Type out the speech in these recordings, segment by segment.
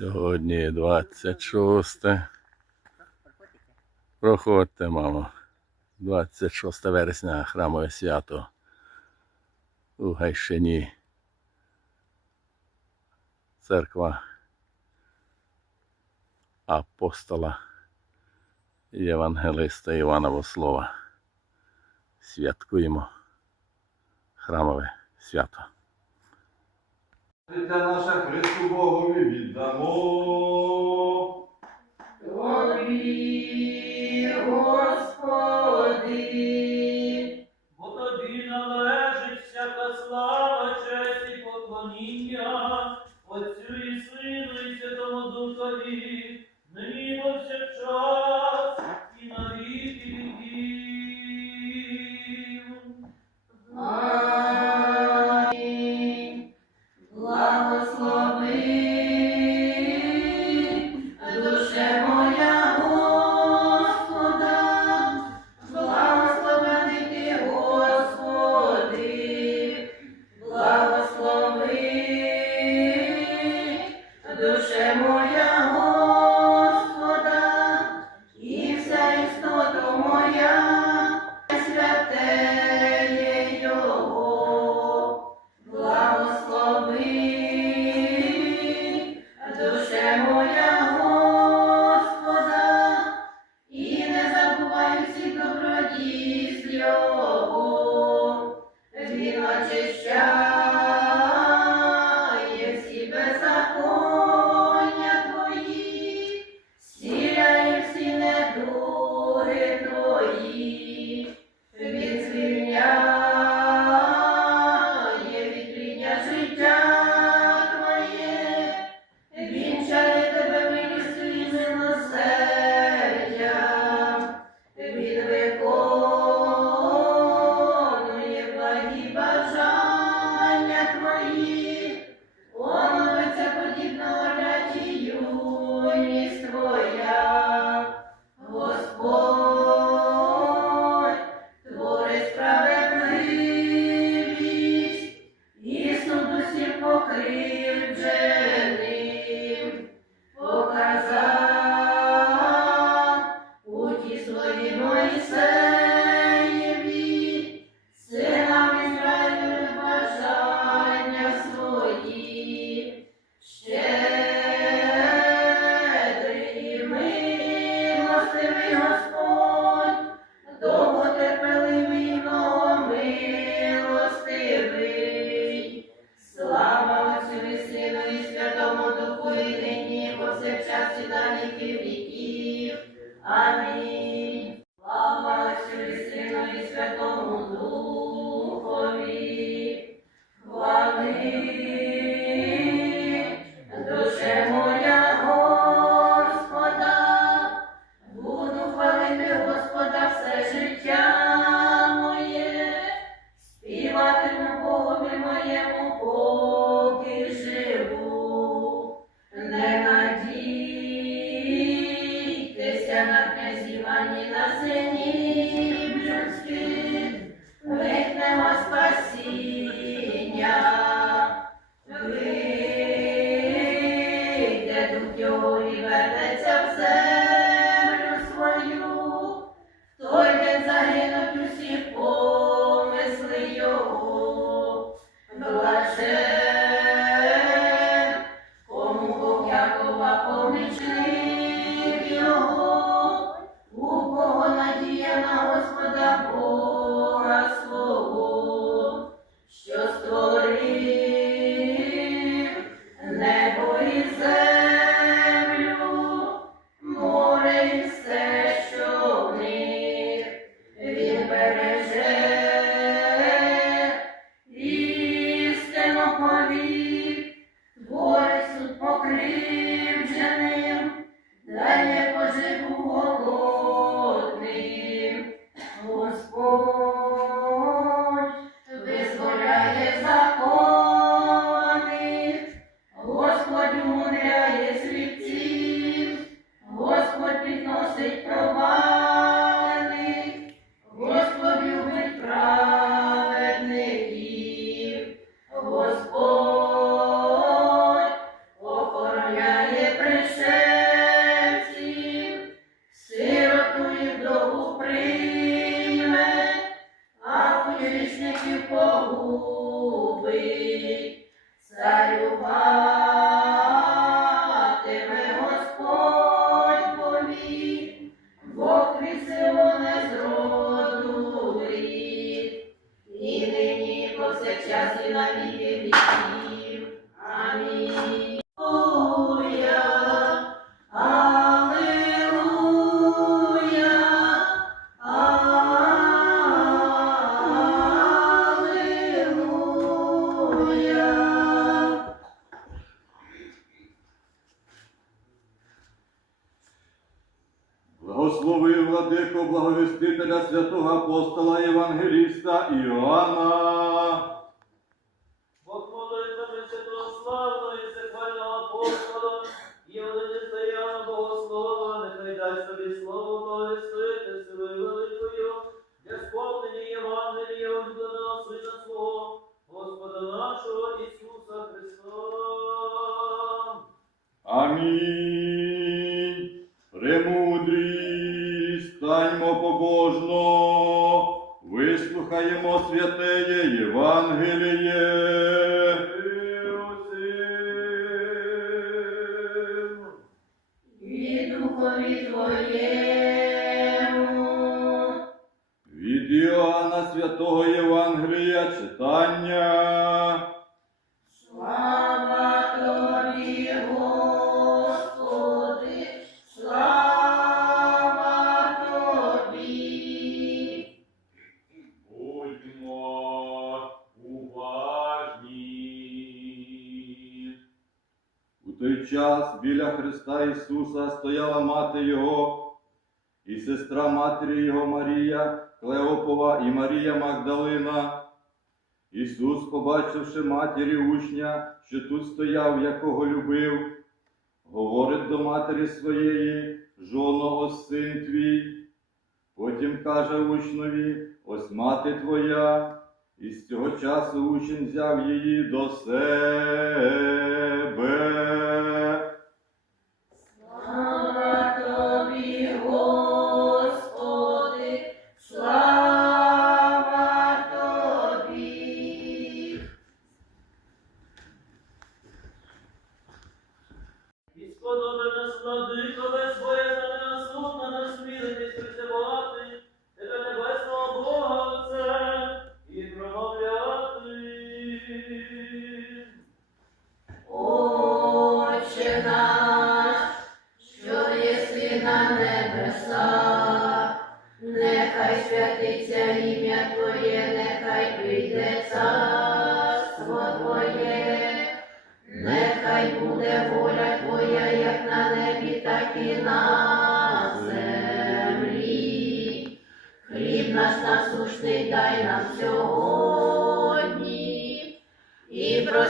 Сьогодні 26. Проходьте, мамо. 26 вересня храмове свято у Гайшині. Церква апостола Євангелиста Івана Слова. Святкуємо храмове свято. Життя наше Христу Богові віддамо. Тобі, Господи. দুষে মনে światową ദുഃഖ്യോ വിവർത്തോ серці, сироту і вдову прийме, а вирісників погубить, царюватиме Господь пові, Бог не зроду, і нині повсякчас і на віки. Благовістителя святого апостола Євангеліста Іоанна. Бог молитвами святого славного і всехвального апостола, і Владиста Яна Богослова, нехай дасть тобі слово благовістити силою великою, для сповнення Євангелія Сина свого, Господа нашого Ісуса Христа. Амінь. Премудрі, вислухаємо святеє Євангеліє. Час біля Христа Ісуса стояла мати Його і сестра матері Його Марія, Клеопова і Марія Магдалина. Ісус, побачивши матері учня, що тут стояв, якого любив, говорить до матері своєї, жоно, ось син твій. Потім каже учневі, ось мати твоя, і з цього часу учень взяв її до себе.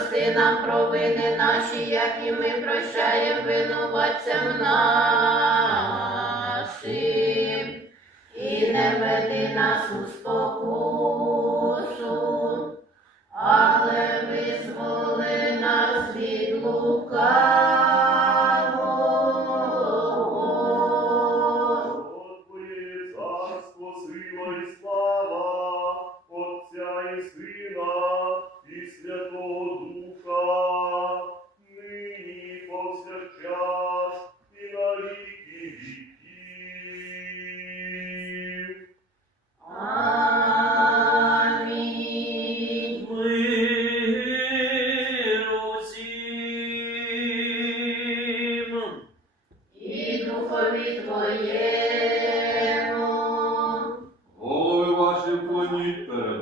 Прости нам провини наші, як і ми прощаємо винуватцям нашим. І не веди нас у спокусу,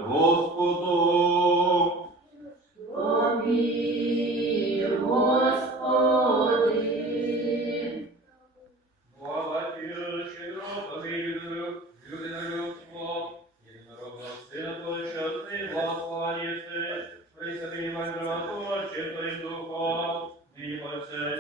Господом. Тобі, Господи. Благодатію щедро, людину, людина людство, єдинородного сина Твого щасний, благословені си, присяди Іван Драматура, чистим духом, нині повсякчас